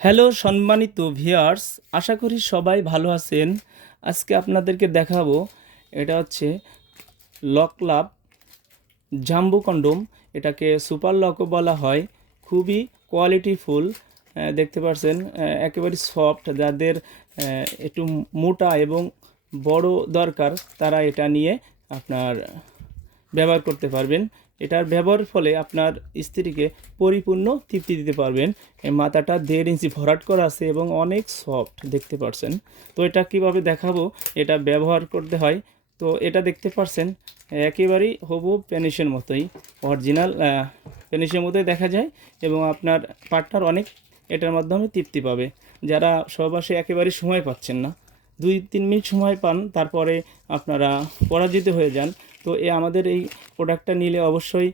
Hello সম্মানিত viewers, আশা করি সবাই ভালো আছেন। আজকে আপনাদেরকে দেখাবো, এটা হচ্ছে লক লাভ জাম্বো কন্ডোম। এটাকে সুপার লকও বলা হয়। খুবই কোয়ালিটিফুল, দেখতে পাচ্ছেন, একেবারে সফট। যাদের একটু মোটা এবং বড় দরকার তারা এটা নিয়ে আপনার ব্যবহার করতে পারবেন। এটার ব্যবহারের ফলে আপনার স্ত্রীকে পরিপূর্ণ তৃপ্তি দিতে পারবেন। এই মাথাটা 1.5 ইঞ্চি ভরাট করা আছে এবং অনেক সফট, দেখতে পাচ্ছেন। তো এটা কিভাবে দেখাবো, এটা ব্যবহার করতে হয়। তো এটা দেখতে পাচ্ছেন একেবারেই হবু পেনিসের মতোই, অরিজিনাল পেনিসের মতোই দেখা যায় এবং আপনার পার্টনার অনেক এটার মাধ্যমে তৃপ্তি পাবে। যারা সহবাসে একেবারেই সময় পাচ্ছেন না, 2-3 মিনিট সময় পান, তারপরে আপনারা পরাজিত হয়ে যান, তো আমাদের এই প্রোডাক্টটা নিলে অবশ্যই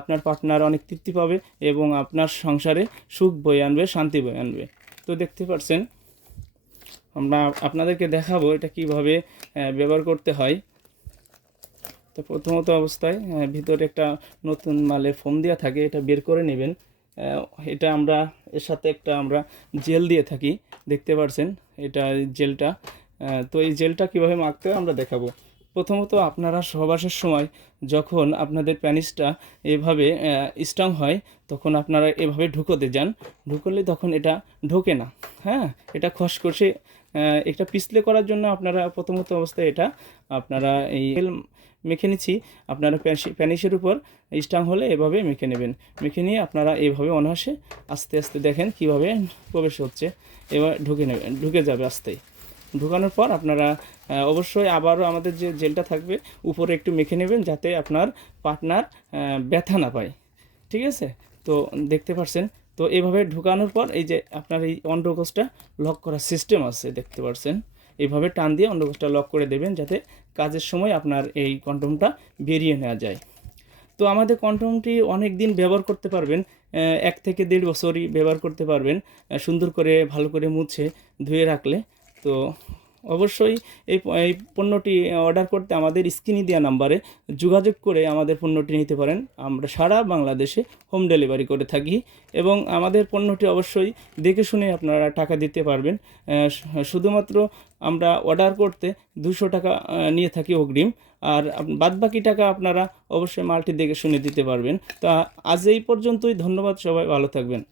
আপনার পার্টনার অনেক তৃপ্তি পাবে এবং আপনার সংসারে সুখ বয়ে আনবে, শান্তি বয়ে আনবে। তো দেখতে পাচ্ছেন, আমরা আপনাদেরকে দেখাবো এটা কিভাবে ব্যবহার করতে হয়। তো প্রথমত অবস্থায় ভিতরে একটা নতুন মালের ফোম দেওয়া থাকে, এটা বের করে নেবেন। এটা আমরা এর সাথে একটা আমরা জেল দিয়ে থাকি, দেখতে পাচ্ছেন এটা জেলটা। তো এই জেলটা কীভাবে মাখতে হয় আমরা দেখাবো। প্রথমত আপনারা সহবাসের সময় যখন আপনাদের প্যানিসটা এভাবে স্ট্রং হয়, তখন আপনারা এভাবে ঢুকোতে যান। ঢুকলে তখন এটা ঢোকে না। হ্যাঁ, এটা খসখসে, এটা পিছলে করার জন্য আপনারা প্রথমত অবস্থায় এটা আপনারা এই মেখে নিচ্ছি। আপনারা প্যানিসের উপর স্ট্রং হলে এভাবে মেখে নেবেন। মেখে নিয়ে আপনারা এইভাবে অনায়াসে আস্তে আস্তে দেখেন কিভাবে প্রবেশ হচ্ছে। এবার ঢুকে যাবে আস্তেই। ঢুকানোর পর আপনারা অবশ্যই আবারও আমাদের যে জেলটা থাকবে উপরে একটু মেখে নেবেন, যাতে আপনার পার্টনার ব্যথা না পায়। ঠিক আছে? তো দেখতে পাচ্ছেন, তো এইভাবে ঢুকানোর পর এই যে আপনার এই অন্ডকোষটা লক করার সিস্টেম আছে, দেখতে পাচ্ছেন। এইভাবে টান দিয়ে অন্ডকোষটা লক করে দেবেন, যাতে কাজের সময় আপনার এই কন্ডোমটা বেরিয়ে নেওয়া যায়। তো আমাদের কন্ডোমটি অনেক দিন ব্যবহার করতে পারবেন, 1 থেকে 1.5 বছরই ব্যবহার করতে পারবেন, সুন্দর করে ভালো করে মুছে ধুয়ে রাখলে। তো অবশ্যই এই পণ্যটি অর্ডার করতে আমাদের স্ক্রিনে দেওয়া নাম্বারে যোগাযোগ করে আমাদের পণ্যটি নিতে পারেন। আমরা সারা বাংলাদেশে হোম ডেলিভারি করে থাকি এবং আমাদের পণ্যটি অবশ্যই দেখে শুনে আপনারা টাকা দিতে পারবেন। শুধুমাত্র আমরা অর্ডার করতে 200 টাকা নিয়ে থাকি অগ্রিম, আর বাদবাকি টাকা আপনারা অবশ্যই মালটি দেখে শুনে দিতে পারবেন। তা আজ এই পর্যন্তই, ধন্যবাদ, সবাই ভালো থাকবেন।